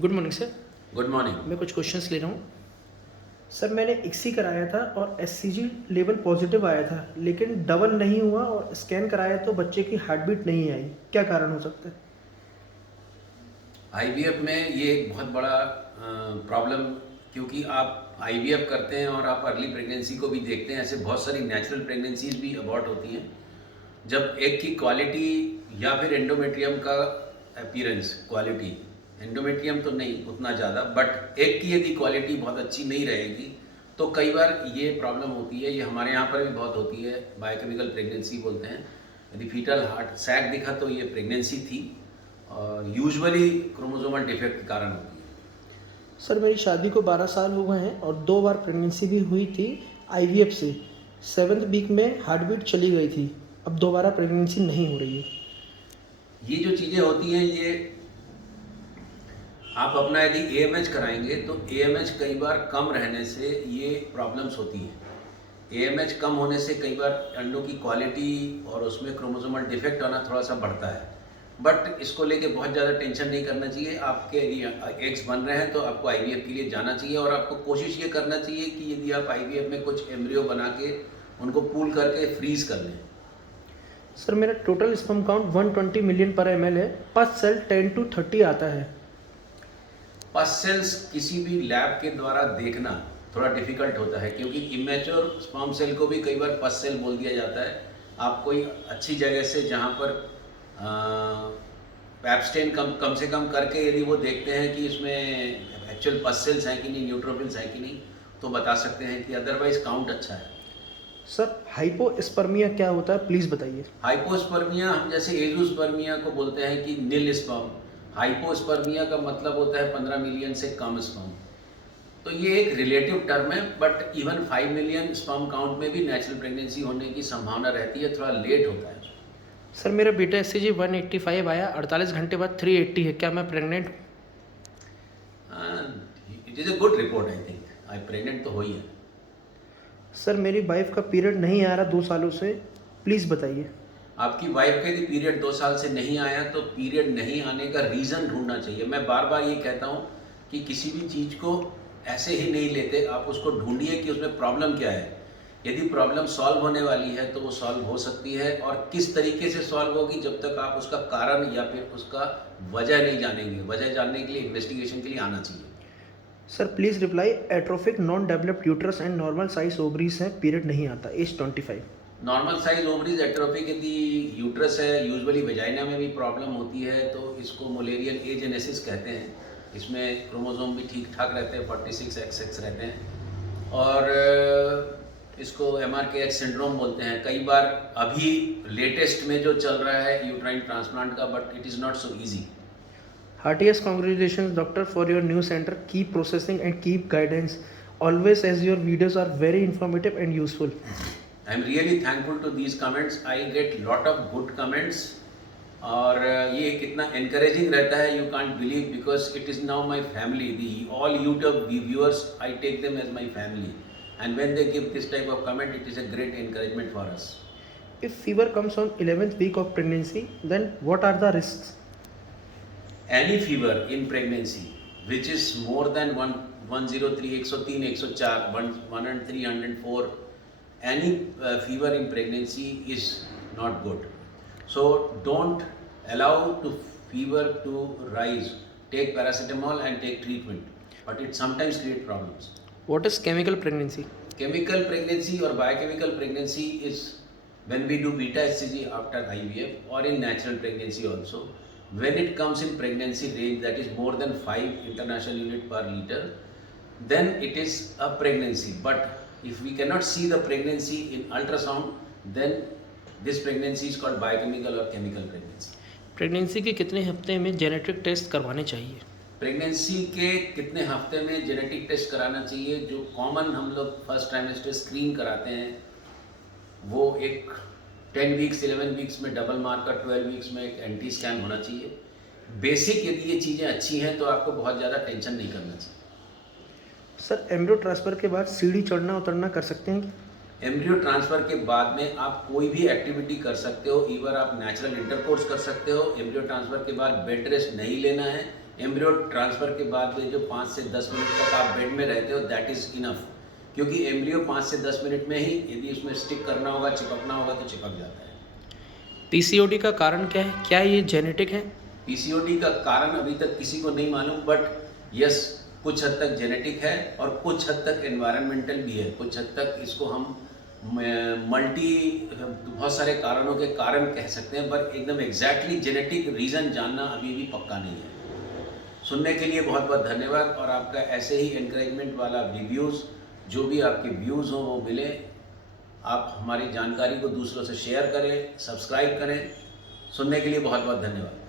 Good morning sir. Good morning. मैं कुछ questions ले रहा हूँ। सर मैंने इक्सी कराया था और एससीजी लेवल पॉजिटिव आया था, लेकिन डबल नहीं हुआ और स्कैन कराया तो बच्चे की हार्ट बीट नहीं आई। क्या कारण हो सकता है? आईवीएफ में ये एक बहुत बड़ा प्रॉब्लम, क्योंकि आप आईवीएफ करते हैं और आप अर्ली प्रेगनेंसी को भी देखते हैं। ऐसे बहुत सारी नेचुरल प्रेगनेंसीज भी अबॉर्ट होती हैं जब एग की क्वालिटी या फिर एंडोमेट्रियम का अपीयरेंस क्वालिटी, एंडोमेट्रियम तो नहीं उतना ज़्यादा, बट एग की यदि क्वालिटी बहुत अच्छी नहीं रहेगी तो कई बार ये प्रॉब्लम होती है। ये हमारे यहाँ पर भी बहुत होती है, बायोकेमिकल प्रेगनेंसी बोलते हैं। यदि फीटल हार्ट सैक दिखा तो ये प्रेगनेंसी थी, और यूजुअली क्रोमोसोमल डिफेक्ट के कारण होती है। सर मेरी शादी को 12 साल हो गए हैं और 2 बार प्रेगनेंसी भी हुई थी आईवीएफ से। 7th वीक में हार्ट बीट चली गई थी। अब दोबारा प्रेगनेंसी नहीं हो रही है। ये जो चीज़ें होती हैं, ये आप अपना यदि एएमएच कराएंगे तो एएमएच कई बार कम रहने से ये प्रॉब्लम्स होती हैं। एएमएच कम होने से कई बार अंडों की क्वालिटी और उसमें क्रोमोसोमल डिफेक्ट आना थोड़ा सा बढ़ता है, बट इसको लेके बहुत ज़्यादा टेंशन नहीं करना चाहिए। आपके यदि एग्स बन रहे हैं तो आपको आईवीएफ के लिए जाना चाहिए, और आपको कोशिश ये करना चाहिए कि यदि आप आईवीएफ में कुछ एम्ब्रियो बना के उनको पूल करके फ्रीज कर लें। सर मेरा टोटल स्पर्म काउंट 120 मिलियन पर ml है। पस सेल 10 to 30 आता है। पस सेल्स किसी भी लैब के द्वारा देखना थोड़ा डिफिकल्ट होता है, क्योंकि इमेच्योर स्पर्म सेल को भी कई बार पस सेल बोल दिया जाता है। आप कोई अच्छी जगह से जहाँ पर एब्सटेन कम से कम करके यदि वो देखते हैं कि इसमें एक्चुअल पस सेल्स हैं कि नहीं, न्यूट्रोफिल्स हैं कि नहीं, तो बता सकते हैं कि अदरवाइज काउंट अच्छा है। सर हाइपोस्पर्मिया क्या होता है, प्लीज़ बताइए। हाइपोस्पर्मिया हम जैसे एजोस्पर्मिया को बोलते हैं कि नील स्पर्म। हाइपोस्पर्मिया का मतलब होता है 15 मिलियन से कम स्पर्म। तो ये एक रिलेटिव टर्म है, but even 5 million sperm count में भी नेचुरल प्रेगनेंसी होने की संभावना रहती है, थोड़ा लेट होता है। सर मेरा बेटा एससीजी 185 आया, 48 घंटे बाद 380 है। क्या मैं प्रेग्नेंट हूँ? It is a good report, I think. I pregnant तो हो ही है। सर मेरी वाइफ का पीरियड नहीं आ रहा 2 सालों से, प्लीज़ बताइए। आपकी वाइफ का यदि पीरियड 2 साल से नहीं आया तो पीरियड नहीं आने का रीज़न ढूंढना चाहिए। मैं बार बार ये कहता हूँ कि किसी भी चीज़ को ऐसे ही नहीं लेते, आप उसको ढूंढिए कि उसमें प्रॉब्लम क्या है। यदि प्रॉब्लम सॉल्व होने वाली है तो वो सॉल्व हो सकती है, और किस तरीके से सॉल्व होगी जब तक आप उसका कारण या फिर उसका वजह नहीं जानेंगे। वजह जानने के लिए इन्वेस्टिगेशन के लिए आना चाहिए। Sir please reply. Atrophic non developed uterus and normal size ovaries है, पीरियड नहीं आता, age 25। Normal size ovaries atrophic यदि यूट्रस है, यूजुअली वेजाइना में भी प्रॉब्लम होती है, तो इसको मोलेरियन एजेनेसिस कहते हैं। इसमें क्रोमोसोम भी ठीक ठाक रहते हैं, 46XX रहते हैं, और इसको MRKH सिंड्रोम बोलते हैं। कई बार अभी लेटेस्ट में जो चल रहा है यूट्राइन ट्रांसप्लांट का, but it is not so easy. Heartiest congratulations doctor for your new center. Keep processing and keep guidance always, as your videos are very informative and useful. I am really thankful to these comments. I get lot of good comments, और ये कितना encouraging रहता है, you can't believe, because it is now my family. The all YouTube viewers, I take them as my family, and when they give this type of comment, it is a great encouragement for us. If fever comes on 11th week of pregnancy, then what are the risks? Any fever in pregnancy which is more than 103, 103, 104, 103, 104, any fever in pregnancy is not good. So don't allow to fever to rise. Take paracetamol and take treatment, but it sometimes create problems. What is chemical pregnancy? Chemical pregnancy or biochemical pregnancy is when we do beta HCG after IVF or in natural pregnancy also. When it comes in pregnancy range that is more than 5 international unit per liter, then it is a pregnancy. But if we cannot see the pregnancy in ultrasound, then this pregnancy is called biochemical or chemical pregnancy. Pregnancy के कितने हफ्ते में genetic test करवाने चाहिए? Pregnancy के कितने हफ्ते में जेनेटिक टेस्ट कराना चाहिए? जो कॉमन हम लोग फर्स्ट ट्राइमेस्टर स्क्रीन कराते हैं, वो एक 10 वीक्स 11 वीक्स में डबल मार्कर, 12 वीक्स में एक एंटी स्कैन होना चाहिए। बेसिक यदि ये चीज़ें अच्छी हैं तो आपको बहुत ज़्यादा टेंशन नहीं करना चाहिए। सर एम्ब्रियो ट्रांसफ़र के बाद सीढ़ी चढ़ना उतरना कर सकते हैं? एम्ब्रियो ट्रांसफ़र के बाद में आप कोई भी एक्टिविटी कर सकते हो। इवन आप नेचुरल इंटरकोर्स कर सकते हो। एम्ब्रियो ट्रांसफ़र के बाद बेड रेस्ट नहीं लेना है। एम्ब्रियो ट्रांसफ़र के बाद में जो 5 से 10 मिनट तक आप बेड में रहते हो दैट इज़ इनफ, क्योंकि एम्ब्रियो 5 से 10 मिनट में ही यदि उसमें स्टिक करना होगा, चिपकना होगा तो चिपक जाता है। पीसीओडी का कारण क्या है? क्या ये जेनेटिक है? पीसीओडी का कारण अभी तक किसी को नहीं मालूम, बट यस कुछ हद तक जेनेटिक है और कुछ हद तक एनवायरमेंटल भी है, कुछ हद तक इसको हम बहुत सारे कारणों के कारण कह सकते हैं, पर एकदम एग्जैक्टली जेनेटिक रीज़न जानना अभी भी पक्का नहीं है। सुनने के लिए बहुत बहुत धन्यवाद, और आपका ऐसे ही एनकरेजमेंट वाला रिव्यूज़, जो भी आपके व्यूज़ हों वो मिले। आप हमारी जानकारी को दूसरों से शेयर करें, सब्सक्राइब करें। सुनने के लिए बहुत बहुत धन्यवाद।